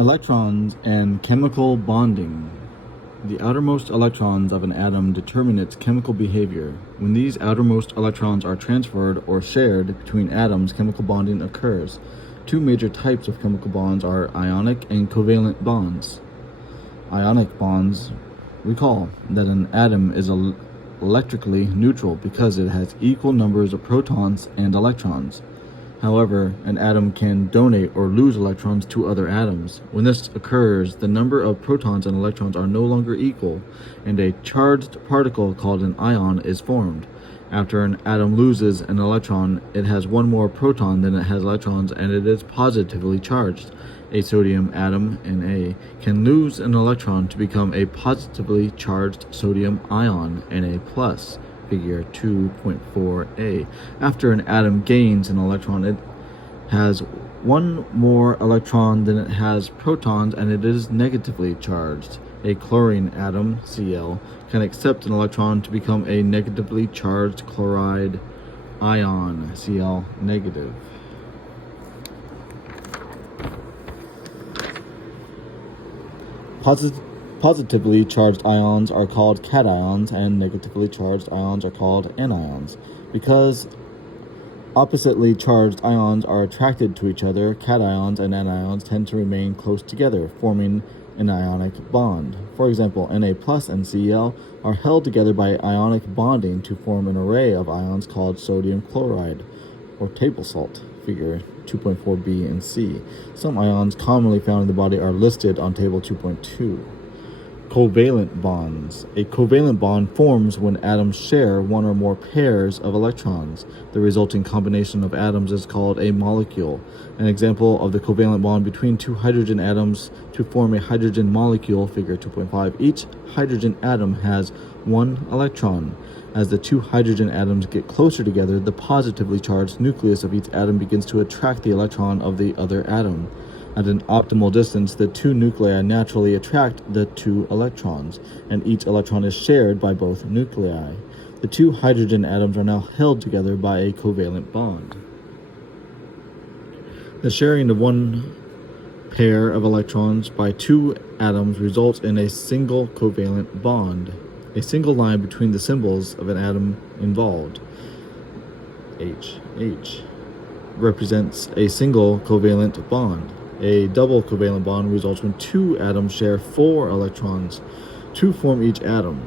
Electrons and chemical bonding. The outermost electrons of an atom determine its chemical behavior. When these outermost electrons are transferred or shared between atoms, chemical bonding occurs. Two major types of chemical bonds are ionic and covalent bonds. Ionic bonds recall that an atom is electrically neutral because it has equal numbers of protons and electrons. However, an atom can donate or lose electrons to other atoms. When this occurs, the number of protons and electrons are no longer equal, and a charged particle called an ion is formed. After an atom loses an electron, it has one more proton than it has electrons, and it is positively charged. A sodium atom, Na, can lose an electron to become a positively charged sodium ion, Na+. Figure 2.4a. After an atom gains an electron, it has one more electron than it has protons, and it is negatively charged. A chlorine atom, Cl, can accept an electron to become a negatively charged chloride ion, Cl negative. Positively charged ions are called cations, and negatively charged ions are called anions. Because oppositely charged ions are attracted to each other, cations and anions tend to remain close together, forming an ionic bond. For example, Na plus and Cl are held together by ionic bonding to form an array of ions called sodium chloride, or table salt, figure 2.4b and c. Some ions commonly found in the body are listed on table 2.2. Covalent bonds. A covalent bond forms when atoms share one or more pairs of electrons. The resulting combination of atoms is called a molecule. An example of the covalent bond between two hydrogen atoms to form a hydrogen molecule, figure 2.5. Each hydrogen atom has one electron. As the two hydrogen atoms get closer together, the positively charged nucleus of each atom begins to attract the electron of the other atom. At an optimal distance, the two nuclei naturally attract the two electrons, and each electron is shared by both nuclei. The two hydrogen atoms are now held together by a covalent bond. The sharing of one pair of electrons by two atoms results in a single covalent bond. A single line between the symbols of an atom involved, H, represents a single covalent bond. A double covalent bond results when two atoms share 4 electrons. 2 form each atom.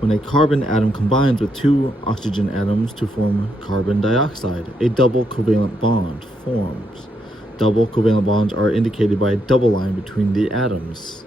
When a carbon atom combines with 2 oxygen atoms to form carbon dioxide, a double covalent bond forms. Double covalent bonds are indicated by a double line between the atoms.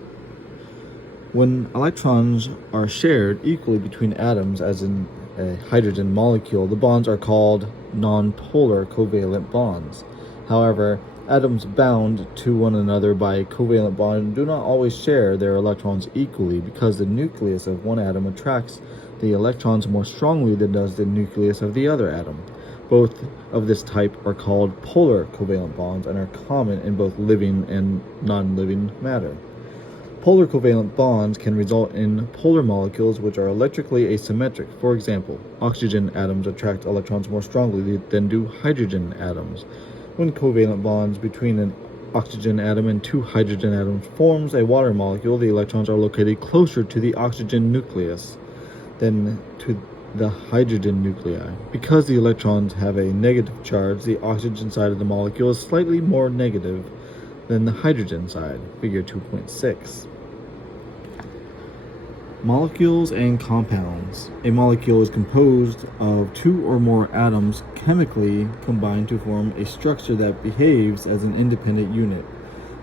When electrons are shared equally between atoms, as in a hydrogen molecule, the bonds are called nonpolar covalent bonds. However, atoms bound to one another by a covalent bond do not always share their electrons equally because the nucleus of one atom attracts the electrons more strongly than does the nucleus of the other atom. Both of this type are called polar covalent bonds and are common in both living and non-living matter. Polar covalent bonds can result in polar molecules which are electrically asymmetric. For example, oxygen atoms attract electrons more strongly than do hydrogen atoms. When covalent bonds between an oxygen atom and 2 hydrogen atoms forms a water molecule, the electrons are located closer to the oxygen nucleus than to the hydrogen nuclei. Because the electrons have a negative charge, the oxygen side of the molecule is slightly more negative than the hydrogen side, figure 2.6. Molecules and compounds. A molecule is composed of 2 or more atoms chemically combined to form a structure that behaves as an independent unit.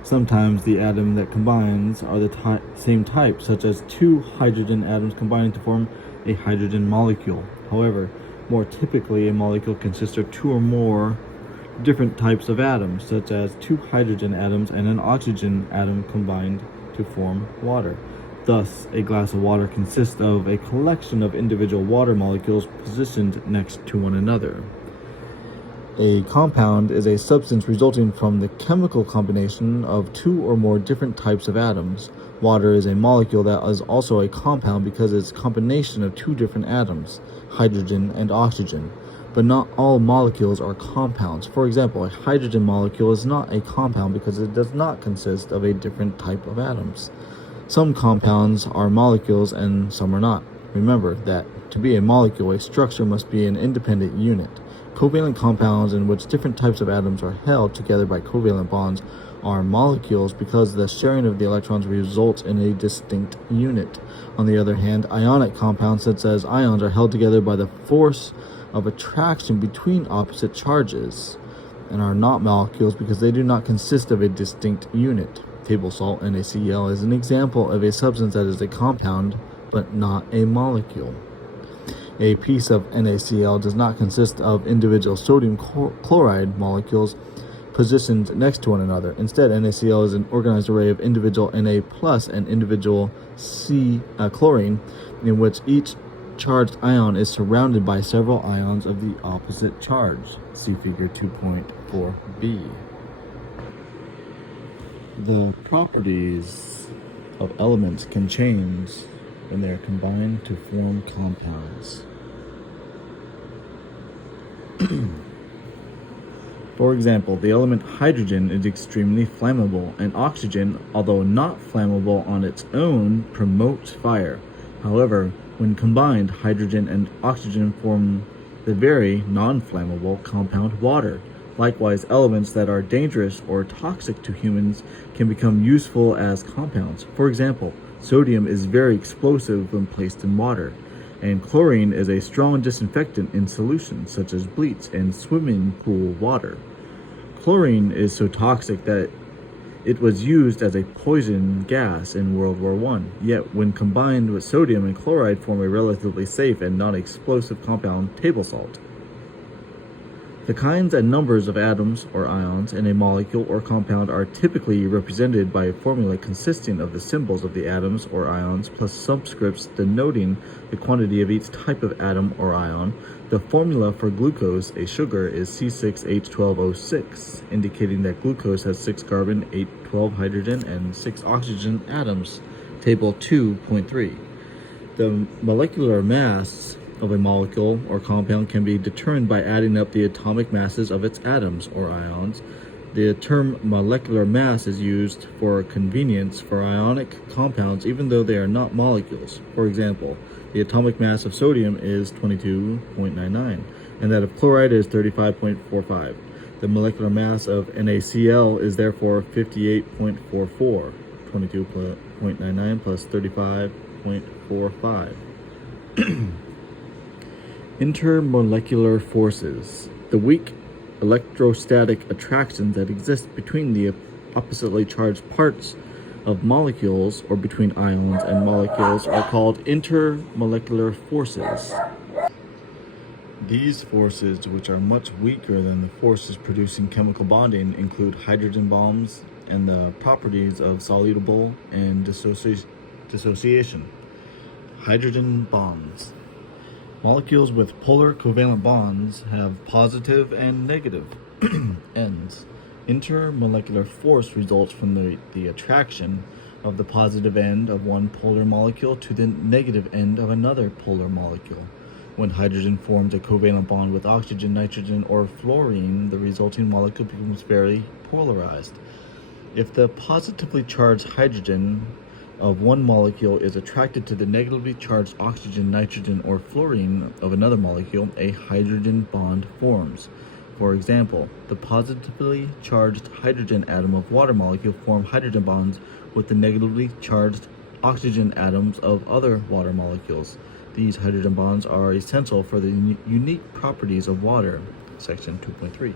Sometimes the atom that combines are the same type, such as 2 hydrogen atoms combining to form a hydrogen molecule. However, more typically, a molecule consists of 2 or more different types of atoms, such as 2 hydrogen atoms and an oxygen atom combined to form water. Thus, a glass of water consists of a collection of individual water molecules positioned next to one another. A compound is a substance resulting from the chemical combination of 2 or more different types of atoms. Water is a molecule that is also a compound because it's a combination of 2 different atoms, hydrogen and oxygen. but not all molecules are compounds. For example, a hydrogen molecule is not a compound because it does not consist of a different type of atoms. Some compounds are molecules and some are not. Remember that to be a molecule, a structure must be an independent unit. Covalent compounds in which different types of atoms are held together by covalent bonds are molecules because the sharing of the electrons results in a distinct unit. On the other hand, ionic compounds such as ions are held together by the force of attraction between opposite charges and are not molecules because they do not consist of a distinct unit. Table salt, NaCl, is an example of a substance that is a compound but not a molecule. A piece of NaCl does not consist of individual sodium chloride molecules positioned next to one another. Instead, NaCl is an organized array of individual Na plus and individual chlorine, in which each charged ion is surrounded by several ions of the opposite charge. See figure 2.4b. The properties of elements can change when they are combined to form compounds. For example, the element hydrogen is extremely flammable, and oxygen, although not flammable on its own, promotes fire. However, when combined, hydrogen and oxygen form the very non-flammable compound water. Likewise, elements that are dangerous or toxic to humans can become useful as compounds. For example, sodium is very explosive when placed in water, and chlorine is a strong disinfectant in solutions such as bleach and swimming pool water. Chlorine is so toxic that it was used as a poison gas in World War I, yet when combined with sodium and chloride form a relatively safe and non-explosive compound, table salt. The kinds and numbers of atoms or ions in a molecule or compound are typically represented by a formula consisting of the symbols of the atoms or ions plus subscripts denoting the quantity of each type of atom or ion. The formula for glucose, a sugar, is C6H12O6, indicating that glucose has 6 carbon, 8, 12 hydrogen, and 6 oxygen atoms. Table 2.3. The molecular mass of a molecule or compound can be determined by adding up the atomic masses of its atoms or ions. The term molecular mass is used for convenience for ionic compounds even though they are not molecules. For example, the atomic mass of sodium is 22.99 and that of chloride is 35.45. The molecular mass of NaCl is therefore 58.44, 22.99 plus 35.45. Intermolecular forces. The weak electrostatic attractions that exist between the oppositely charged parts of molecules or between ions and molecules are called intermolecular forces. These forces, which are much weaker than the forces producing chemical bonding, include hydrogen bonds and the properties of solubility and dissociation. Hydrogen bonds. Molecules with polar covalent bonds have positive and negative ends. Intermolecular force results from the attraction of the positive end of one polar molecule to the negative end of another polar molecule. When hydrogen forms a covalent bond with oxygen, nitrogen, or fluorine, the resulting molecule becomes very polarized. If the positively charged hydrogen of one molecule is attracted to the negatively charged oxygen, nitrogen, or fluorine of another molecule, a hydrogen bond forms. For example, the positively charged hydrogen atom of water molecule form hydrogen bonds with the negatively charged oxygen atoms of other water molecules. These hydrogen bonds are essential for the unique properties of water. Section 2.3.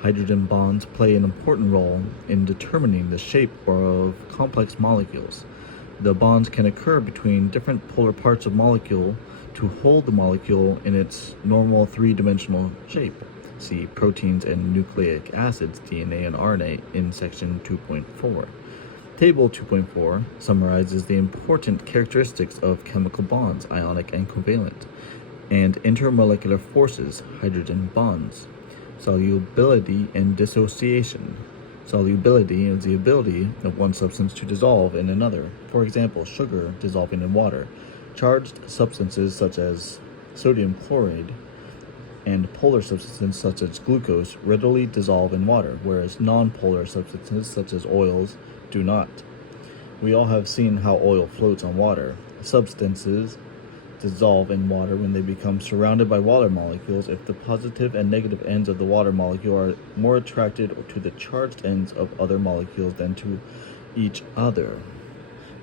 Hydrogen bonds play an important role in determining the shape of complex molecules. The bonds can occur between different polar parts of molecule to hold the molecule in its normal three-dimensional shape. See proteins and nucleic acids, DNA and RNA, in section 2.4. Table 2.4 summarizes the important characteristics of chemical bonds, ionic and covalent, and intermolecular forces, hydrogen bonds, solubility and dissociation. Solubility is the ability of one substance to dissolve in another. For example, sugar dissolving in water. Charged substances such as sodium chloride and polar substances such as glucose readily dissolve in water, whereas non-polar substances such as oils do not. We all have seen how oil floats on water. Substances dissolve in water when they become surrounded by water molecules if the positive and negative ends of the water molecule are more attracted to the charged ends of other molecules than to each other.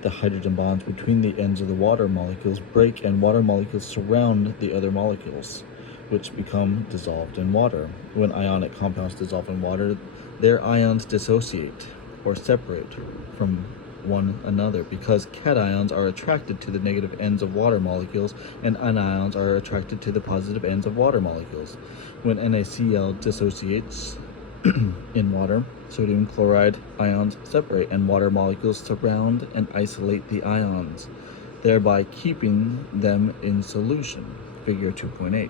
The hydrogen bonds between the ends of the water molecules break and water molecules surround the other molecules, which become dissolved in water. When ionic compounds dissolve in water, their ions dissociate or separate from one another because cations are attracted to the negative ends of water molecules and anions are attracted to the positive ends of water molecules. When NaCl dissociates in water, sodium chloride ions separate and water molecules surround and isolate the ions, thereby keeping them in solution. Figure 2.8.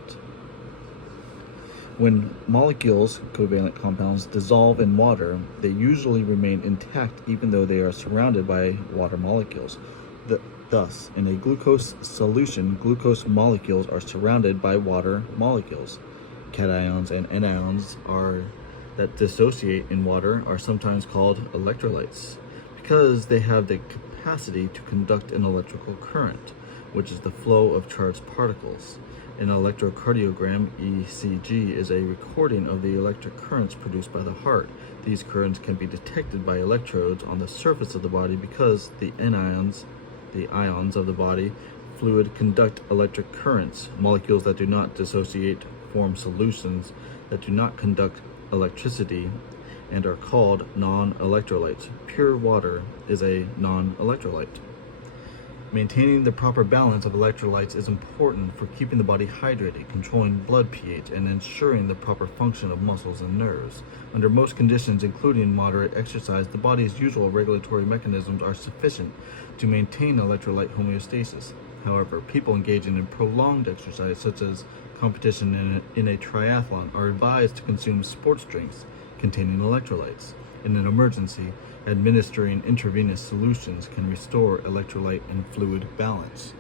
When molecules, covalent compounds, dissolve in water, they usually remain intact even though they are surrounded by water molecules. Thus, in a glucose solution, glucose molecules are surrounded by water molecules. Cations and anions that dissociate in water are sometimes called electrolytes because they have the capacity to conduct an electrical current, which is the flow of charged particles. An electrocardiogram, ECG, is a recording of the electric currents produced by the heart. These currents can be detected by electrodes on the surface of the body because the ions of the body fluid conduct electric currents. Molecules that do not dissociate form solutions that do not conduct electricity and are called non-electrolytes. Pure water is a non-electrolyte. Maintaining the proper balance of electrolytes is important for keeping the body hydrated, controlling blood pH, and ensuring the proper function of muscles and nerves. Under most conditions, including moderate exercise, the body's usual regulatory mechanisms are sufficient to maintain electrolyte homeostasis. However, people engaging in prolonged exercise, such as competition in a triathlon, are advised to consume sports drinks containing electrolytes. In an emergency, administering intravenous solutions can restore electrolyte and fluid balance.